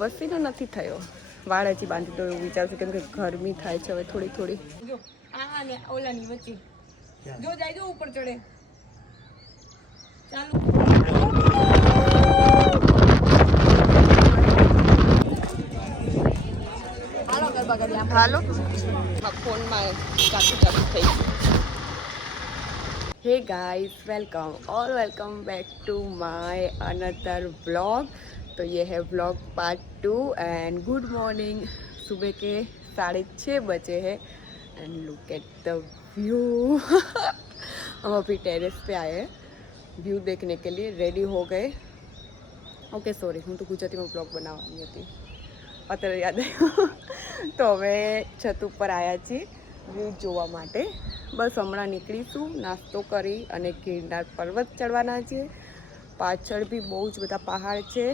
પસીનો નથી થયો. વાળ હજી બાંધી દો એવું વિચારું છું, કેમ કે ગરમી થાય છે હવે થોડી થોડી. જો આ ને ઓલાની વચ્ચે જો જાય જો ઉપર ચડે. ચાલુ હાલો ગરબા કરી હાલો. ફોનમાં ચાલુ થઈ ગયું. Hey guys, welcome back to my another vlog. तो ये है vlog part 2 and good morning. सुबह के 6:30 बजे हैं and look at the view. हम अभी टेरेस पे आए हैं व्यू देखने के लिए. रेडी हो गए. ओके सॉरी, हूँ तो गुजराती में व्लॉग बनावવાની હતી, અત્યારે યાદ આવ્યું. તો હવે છત ઉપર આવ્યા છીએ વ્યૂ જોવા માટે. બસ હમણાં નીકળીશું, નાસ્તો કરી અને ગિરનાર પર્વત ચડવાના છે. પાછળ બી બહુ જ બધા પહાડ છે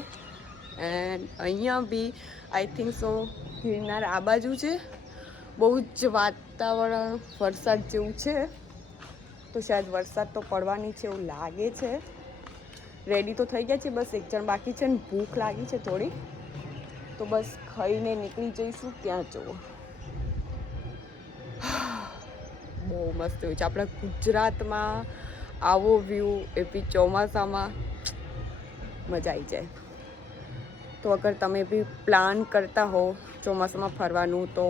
એન્ડ અહીંયા બી આઈ થિંક સો ગિરનાર આ બાજુ છે. બહુ જ વાતાવરણ વરસાદ જેવું છે, તો શાયદ વરસાદ તો પડવાની છે એવું લાગે છે. રેડી તો થઈ ગયા છે, બસ એક જણ બાકી છે ને ભૂખ લાગી છે થોડી, તો બસ ખાઈને નીકળી જઈશું. ત્યાં જુઓ બહુ મસ્ત હોય છે. આપણા ગુજરાતમાં આવો વ્યૂ એ બી ચોમાસામાં મજા આવી જાય. તો અગર તમે બી પ્લાન કરતા હો ચોમાસામાં ફરવાનું તો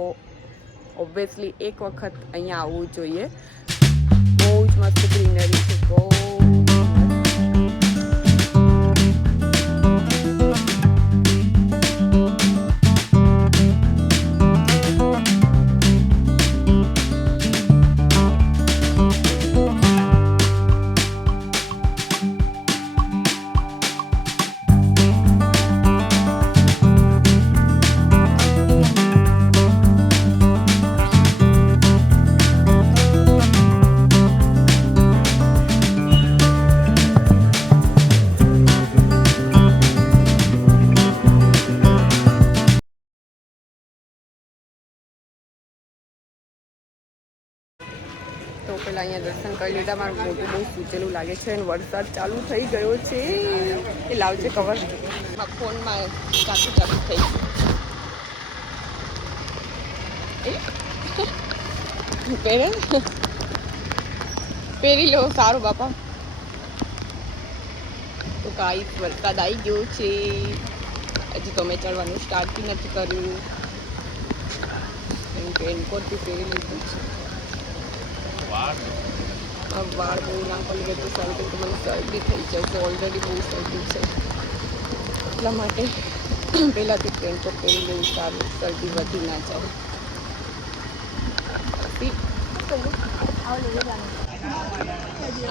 ઓબ્વિયસલી એક વખત અહીંયા આવવું જોઈએ. બહુ જ મસ્ત ગ્રીનરી છે, બહુ તો પેલા અહીંયા દર્શન કરી લીધા. મારું મોટું બહુ સૂચેલું લાગે છે અને વરસાદ ચાલુ થઈ ગયો છે. એ લાવજે કવર. ફોનમાં ચાલુ થઈ ગયું. પહેરી લો, સારું બાપા. તો કાંઈ વરસાદ આવી ગયો છે. હજી તો મેં ચડવાનું સ્ટાર્ટ બી નથી કર્યું. રેનકોટ બી પહેરી લીધું છે. વાળ બહુ ના પડી ગયું તો સારું, કેમ કે મને શરદી થઈ જાય છે. ઓલરેડી બહુ શરદી છે, એટલા માટે પહેલાંથી રેનકોટ પહેરી લેવું સારું, શરદી વધી ના જાય.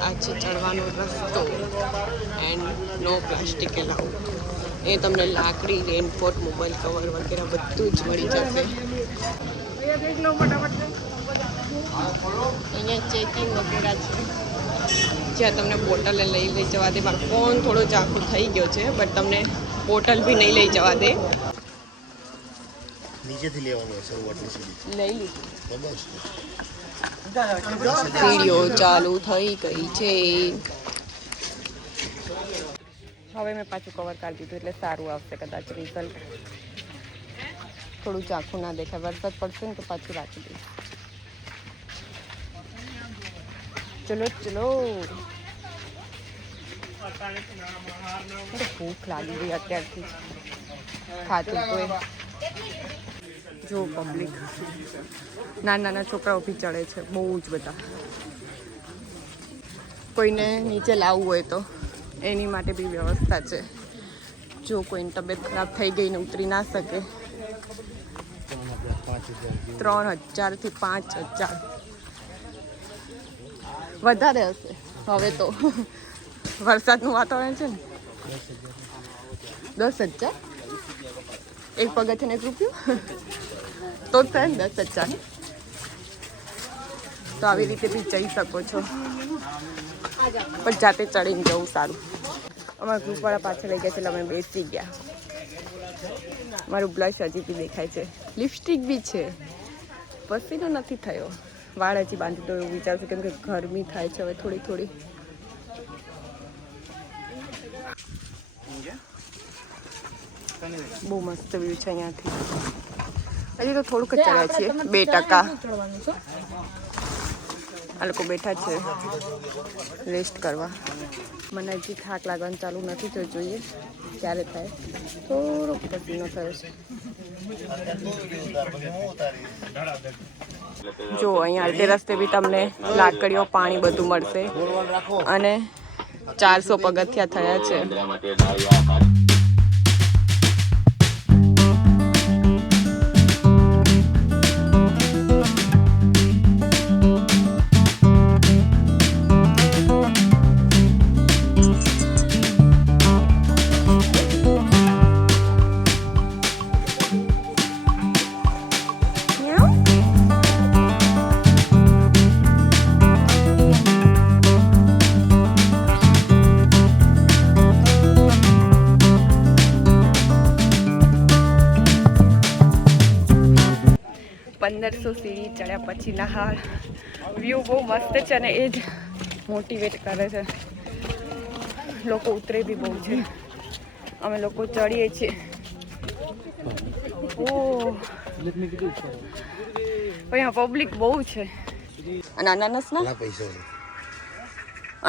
આ છે ચડવાનો રસ્તો એન્ડ નો પ્લાસ્ટિક એલાઉ. એ તમને લાકડી, રેનકોટ, મોબાઈલ કવર વગેરે બધું જ મળી જશે. અહીંયા ચેકિંગ વગેરે છે, જ્યાં તમને બોટલ લઈ જવા દે. મારો ફોન થોડો ઝાંખો થઈ ગયો છે, બટ તમને બોટલ બી નહીં લઈ જવા દે. નીચેથી લેવાનું શરૂઆતની સીડી લઈ લીધી. વીડિયો ચાલુ થઈ ગઈ છે. હવે મેં પાછું કવર કાઢી દીધું એટલે સારું આવશે કદાચ રિઝલ્ટ. થોડું ઝાંખું ના દેખાય. વરસાદ પડશે ને તો પાછું રાખી દઈશ. ચલો ચલો. ભૂખ લાગી ગઈ અત્યારથી, ખાતું તો જો પબ્લિક. નાના છોકરાઓ બી ચડે છે, બહુ જ બધા. કોઈને નીચે લાવવું હોય તો એની માટે બી વ્યવસ્થા છે. જો કોઈની તબિયત ખરાબ થઈ ગઈ ને ઉતરી ના શકે, 3000 થી 5000 વધારે હશે હવે તો. વરસાદનું વાતાવરણ છે ને. 10,000 એક પગથિયાને 1 રૂપિયો તો જ થાય ને. 10,000 તો આવી રીતે બી જઈ શકો છો, પણ જાતે ચડીને જવું સારું. અમારા ગ્રુપવાળા પાછળ લઈ ગયા છે એટલે અમે બેસી ગયા. મારું બ્લશ હજી બી દેખાય છે, લિપસ્ટિક બી છે. પસીનો નથી થયો. વાળ હજી બાંધી દો એવું વિચારું છું, કેમ કે ગરમી થાય છે હવે થોડી થોડી. બહુ મસ્ત વ્યૂ છે અહીંયાથી. હજી તો થોડુંક જ ચડ્યા છીએ, 2%. આ લોકો બેઠા છે રેસ્ટ કરવા. મને હજી થાક લાગવાનું ચાલુ નથી, તો જોઈએ ક્યારે થાય. થોડોક પસીનો થયો છે. જો અહીંયા અડધે રસ્તે બી તમને લાકડીઓ, પાણી બધું મળશે. અને 400 પગથિયા થયા છે. સીડી ચડ્યા પછી ના વ્યૂ બહુ મસ્ત છે અને એ જ મોટિવેટ કરે છે. લોકો ઉતરે બી બહુ છે, અમે લોકો ચડીએ છીએ. અહીંયા પબ્લિક બહુ છે. અને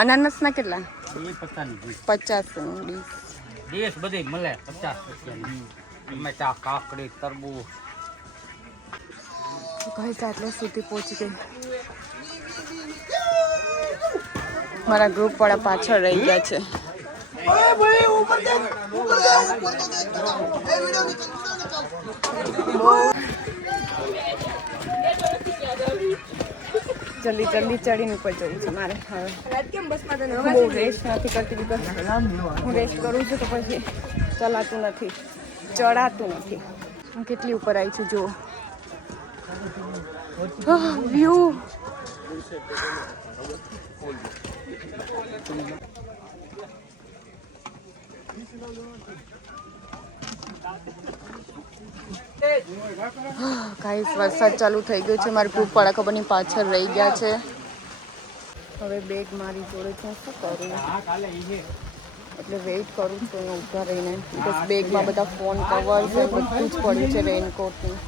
અનાનસના કેટલા? 50 ડીશ બધી મળે 50 રૂપિયાની. ટમેટા, કાકડી, તરબૂચ. કઈ આટલે સુધી પહોંચી ગઈ. મારા ગ્રુપ વાળા પાછળ રહી ગયા છે. જલ્દી જલ્દી ચડીને ઉપર જવું છે મારે. હવે બહુ રેસ્ટ નથી કરતી, બીકોઝ હું રેસ્ટ કરું છું તો પછી ચલાતું નથી, ચડાતું નથી. હું કેટલી ઉપર આવી છું જુઓ. વ્યૂ ગાઈસ વરસાદ ચાલુ થઈ ગયો છે. મારા ગ્રુપ વાળા ખબર નહીં પાછળ રહી ગયા છે. હવે બેગ મારી જોડે છે, શું કરું એટલે વેઇટ કરું છું અહીંયા ઊભા રહીને. બસ બેગમાં બધા ફોન કવર છે, બધું જ પડ્યું છે, રેનકોટનું.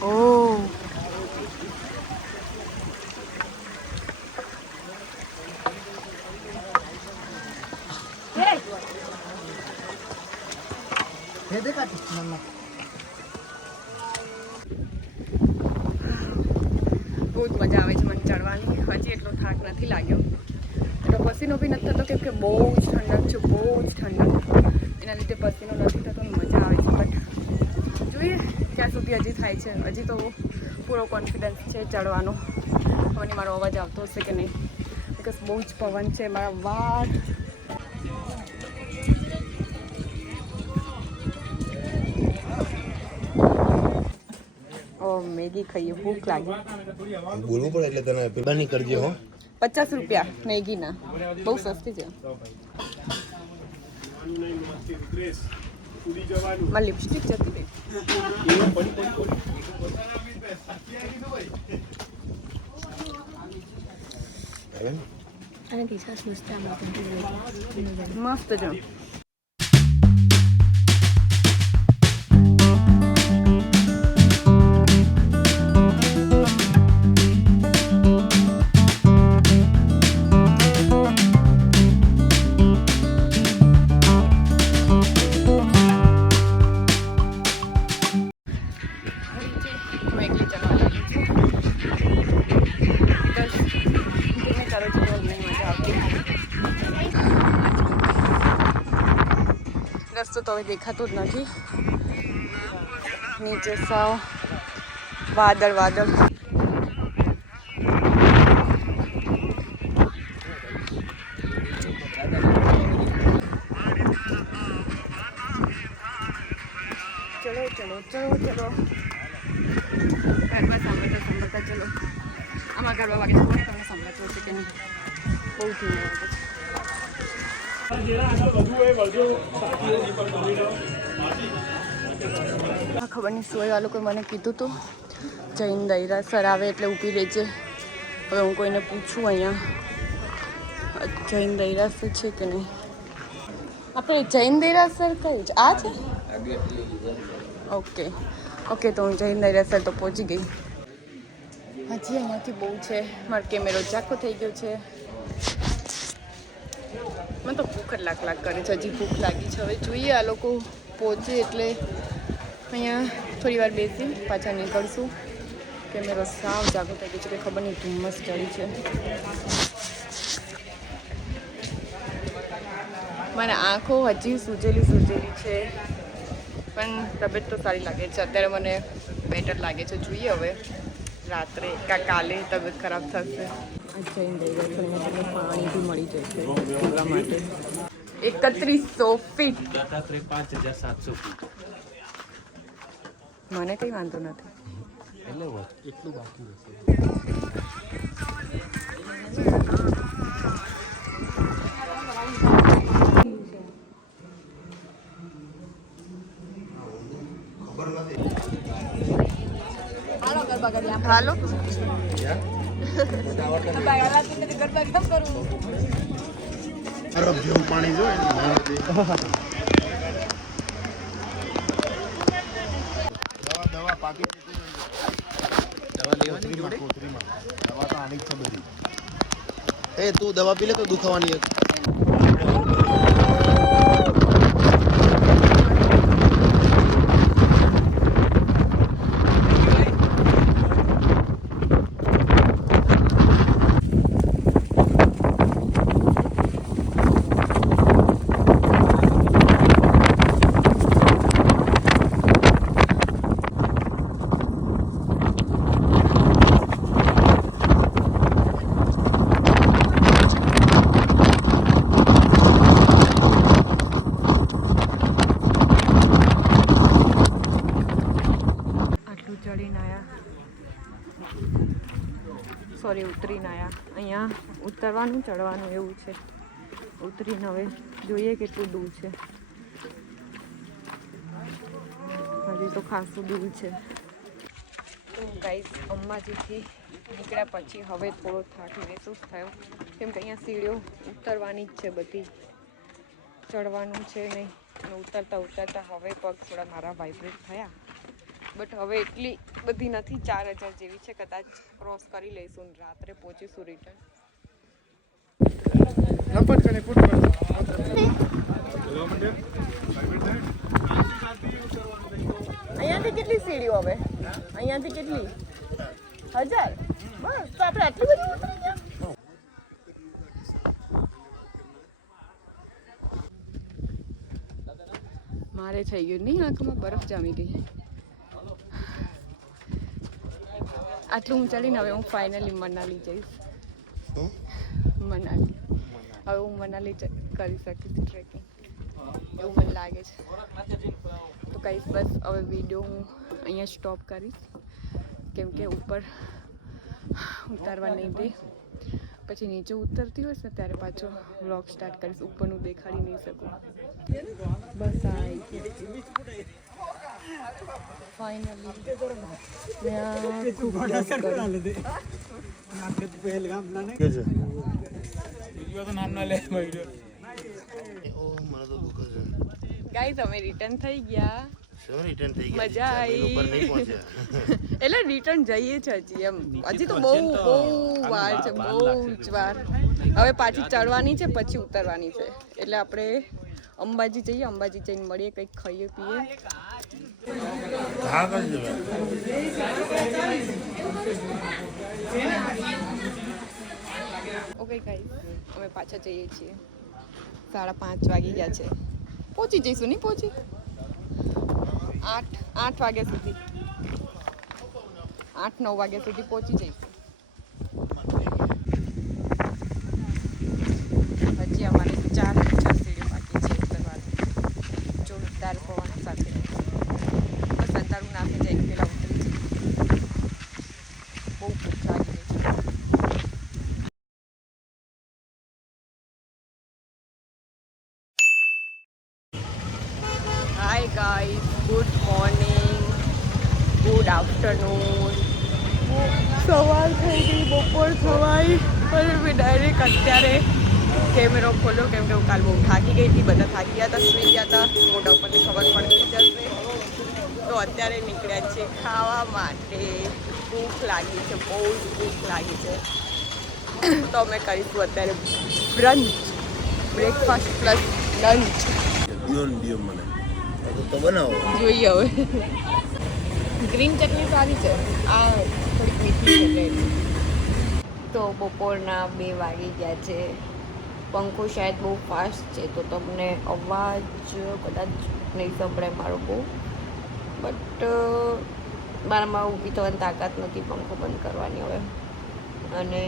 ઓહ બહુ જ મજા આવે છે મને ચડવાની. હજી એટલો થાક નથી લાગ્યો, એટલો પસીનો બી નથી થતો, કેમ કે બહુ જ ઠંડક છે, બહુ જ ઠંડક. એના લીધે પસીનો નથી થતો, મજા આવે છે. બટ જોઈએ ક્યાં સુધી હજી થાય છે. હજી તો પૂરો કોન્ફિડન્સ છે ચડવાનો. મને મારો અવાજ આવતો હશે કે નહીં, બિકોઝ બહુ જ પવન છે. મારા વાળ મેગી ખાઈએ, ભૂખ લાગી. બોલવું પડે એટલે તને પેલા કરજે હો. 50 રૂપિયા મેગીના, બહુ સસ્તી છે. મારી લિપસ્ટિક જતી રહી. મસ્ત છે. રસ્તો તો હવે દેખાતો જ નથી. નીચે સાવ વાદળ વાદળ. ચલો ચલો ચલો ચલો ઘરમાં સાંભળતા સાંભળતા ચલો. આમાં ગરબા વાગે તમને સાંભળતો હશે કે નહીં? બહુ ધીમે વાગે છે. ખબર નહીં સોય આ લોકોએ મને કીધું હતું જૈન દૈરાસર આવે એટલે ઊભી રહેજે. હવે હું કોઈને પૂછું અહીંયા જૈન દૈરાસર છે કે નહીં. આપણે જૈન દૈરાસર કઈ છે? આ છે? ઓકે ઓકે, તો હું જૈન દૈરાસર તો પહોંચી ગઈ. હજી અહીંયાથી બહુ છે. મારો કેમેરો ઝાખો થઈ ગયો છે. મને તો ભૂખ જ લાગ કરે છે. હજી ભૂખ લાગી છે. હવે જોઈએ આ લોકો પહોંચે એટલે અહીંયા થોડી વાર બેસી પાછા નીકળશું. કેમેરો સાવ જાગો થઈ ગયો છે કે ખબર નહીં ધુમ્મસ ચડી છે. મને આંખો હજી સૂજેલી છે પણ તબિયત તો સારી લાગે છે. અત્યારે મને બેટર લાગે છે. જોઈએ હવે રાત્રે કાલે તબિયત ખરાબ થશે. જઈને તમને પાણી બી મળી જશે પીવા માટે. 3100 ફીટ, 5700 ફીટ. મને કંઈ વાંધો નથી. એટલું બાકી હશે. હાલો બરફ જેવું પાણી જોઈએ દવા પાકી દવા લેવાની જોડે દવા તો આની જ છે બધી. એ તું દવા પી લે તો દુખાવાની એક. ઉતરીને આવ્યા. અહીંયા ઉતરવાનું ચડવાનું એવું છે. ઉતરીને હવે જોઈએ કેટલું દૂર છે. હજી તો ખાસું દૂર છે. તો ગાઈસ અંબાજીથી નીકળ્યા પછી હવે થોડો થાક મહેસૂસ થયો કેમ કે અહીંયા સીડીઓ ઉતરવાની જ છે બધી, ચડવાનું છે નહીં. અને ઉતરતા હવે પગ થોડા મારા વાઇબ્રેટ થયા. બટ હવે એટલી બધી નથી, 4000 જેવી છે. કદાચ ક્રોસ કરી લઈશું, રાત્રે પહોંચીશું રિટર્ન. અહીંયાથી કેટલી સીડીઓ હવે? અહીંયાથી કેટલી? 1000? બસ, તો આપણે આટલી બધી ઉતરી ગયા. મારે થઈ ગયું નહીં, આંખમાં બરફ જામી ગઈ. આટલું હું ચડીને હવે હું ફાઇનલી મનાલી જઈશ. મનાલી હવે હું મનાલી કરી શકીશ ટ્રેકિંગ, એવું મને લાગે છે. તો કહીશ બસ હવે વિડીયો હું અહીંયા સ્ટોપ કરીશ કેમ કે ઉપર ઉતારવા નહીં દે. પછી નીચે ઉતરતી હોય ને ત્યારે પાછો વ્લોગ સ્ટાર્ટ કરીશ. ઉપરનું દેખાડી નહીં શકું. બસ ફાઇનલી ગાઈસ અમે રિટર્ન થઈ ગયા. મજા આવી. એટલે રિટર્ન જઈએ છે હજી એમ, હજી તો બહુ વાર છે, બહુ જ વાર. હવે પાછી ચડવાની છે પછી ઉતરવાની છે. એટલે આપણે અંબાજી જઈએ, અંબાજી જઈને મળીએ, કંઈક ખાઈએ પીએ. ઓકે ગાઈસ અમે પાછા જઈએ છીએ. 5:30 વાગી ગયા છે. પહોંચી જઈશું. નહીં પહોંચી 8 વાગ્યા સુધી, 8-9 વાગ્યા સુધી પહોંચી જઈશું. હજી અમારે 4 સીડીઓ બાકી છે ઉતરવાની. જોરદાર પવન સાથે બસ અંધારું ના થઈ જાય પેલા ઉતરી જઈએ. બહુ ભૂખ લાગી ગઈ છે. Hi guys, good morning, good afternoon. સવાર થઈ ગઈ, બપોર થવાય અને મેં ડાયરેક્ટ અત્યારે કેમેરો ખોલ્યો કેમ કે હું કાલ બહુ થાકી ગઈ હતી. બધા થાકી ગયા હતા, સુઈ ગયા હતા, મોઢા ઉપરથી ખબર પડતી જશે. તો અત્યારે નીકળ્યા છે ખાવા માટે. ભૂખ લાગી છે, બહુ જ ભૂખ લાગી છે. તો અમે કરીશું અત્યારે બ્રંચ, બ્રેકફાસ્ટ પ્લસ લંચ. તો બનાવો. જોઈએ હવે. ગ્રીન ચટણી સારી છે, આ થોડીક મીઠી છે. તો બપોરના 2 વાગી ગયા છે. પંખો શાયદ બહુ ફાસ્ટ છે તો તમને અવાજ કદાચ નહીં સંભળાય મારો બહુ, બટ મારામાં ઊભી થવાની તાકાત નથી પંખો બંધ કરવાની હવે. અને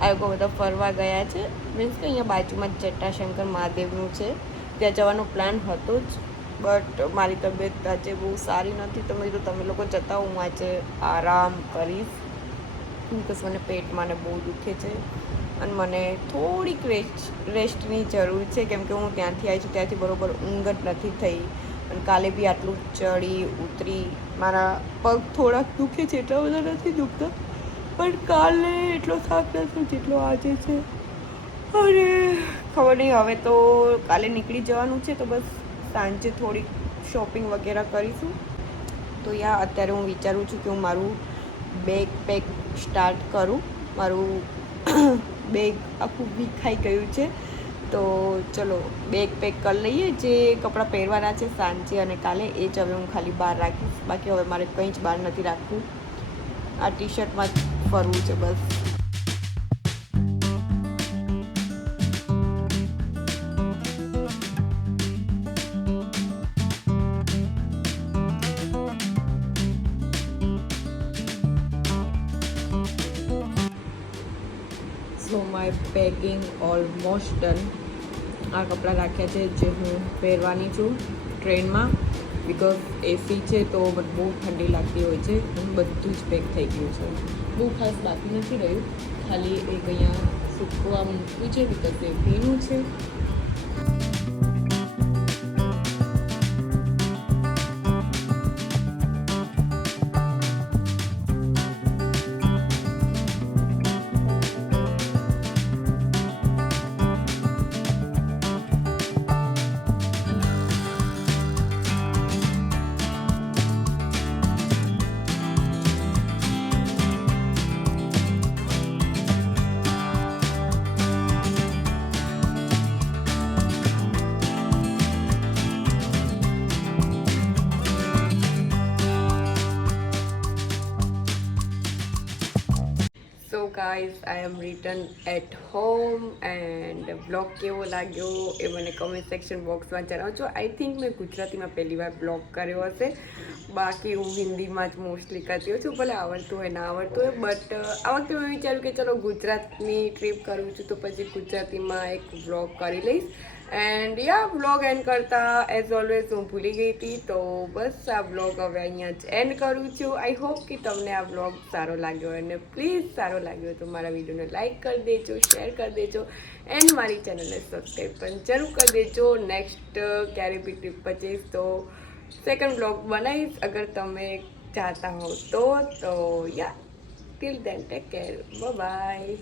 આ લોકો બધા ફરવા ગયા છે, મીન્સ કે અહીંયા બાજુમાં જ જટાશંકર મહાદેવનું છે, ત્યાં જવાનો પ્લાન હતો જ, બટ મારી તબિયત આજે બહુ સારી નથી. તો મેં કીધું તમે લોકો જતા હું આજે આરામ કરીશ, બિકોઝ મને પેટમાં ને બહુ દુખે છે અને મને થોડીક રેસ્ટની જરૂર છે કેમ કે હું ત્યાંથી આવી છું ત્યાંથી બરોબર ઊંઘ જ નથી થઈ. અને કાલે બી આટલું ચડી ઉતરી, મારા પગ થોડાક દુખે છે, એટલા બધા નથી દુખતા, પણ કાલે એટલો થાક નથી જેટલો આજે છે. અરે ખબર નહીં, હવે તો કાલે નીકળી જવાનું છે તો બસ સાંજે થોડીક શોપિંગ વગેરે કરીશું. તો યા અત્યારે હું વિચારું છું કે હું મારું બેગ પેક સ્ટાર્ટ કરું. મારું બેગ આખું વિખાઈ ગયું છે તો ચલો બેગ પેક કરી લઈએ. જે કપડાં પહેરવાના છે સાંજે અને કાલે એ જ હવે હું ખાલી બહાર રાખીશ, બાકી હવે મારે કંઈ જ બહાર નથી રાખવું. આ ટી શર્ટમાં જ ફરવું છે બસ. So my packing almost done. આ કપડાં રાખ્યા છે જે હું પહેરવાની છું ટ્રેનમાં, બિકોઝ એસી છે તો મને બહુ ઠંડી લાગતી હોય છે. બધું જ પેક થઈ ગયું છે, બહુ ખાસ બાકી નથી રહ્યું, ખાલી એક અહીંયા સૂકવા મૂકવું છે બિકોઝ એ ભીનું છે. So guys I am return at home and blog કેવો લાગ્યો એ મને કમેન્ટ સેક્શન બોક્સમાં જણાવજો. આઈ થિંક મેં ગુજરાતીમાં પહેલી વાર બ્લોગ કર્યો હશે, બાકી હું હિન્દીમાં જ મોસ્ટલી કરતી હોઉં છું, ભલે આવડતું હોય ના આવડતું હોય. બટ આ વખતે મેં વિચાર્યું કે ચલો ગુજરાતની ટ્રીપ કરું છું તો પછી ગુજરાતીમાં એક બ્લોગ કરી લઈશ. એન્ડ યા બ્લોગ એન્ડ કરતાં એઝ ઓલવેઝ હું ભૂલી ગઈ હતી, તો બસ આ બ્લોગ હવે અહીંયા જ એન્ડ કરું છું. આઈ હોપ કે તમને આ બ્લોગ સારો લાગ્યો, અને પ્લીઝ સારો લાગ્યો તો મારા વિડીયોને લાઇક કરી દેજો, શેર કરી દેજો એન્ડ મારી ચેનલને સબસ્ક્રાઈબ પણ જરૂર કરી દેજો. નેક્સ્ટ ક્યારે બી ટ્રીપ પચીશ તો સેકન્ડ બ્લોગ બનાવીશ અગર તમે ચાહતા હો તો યા till then take care, bye by.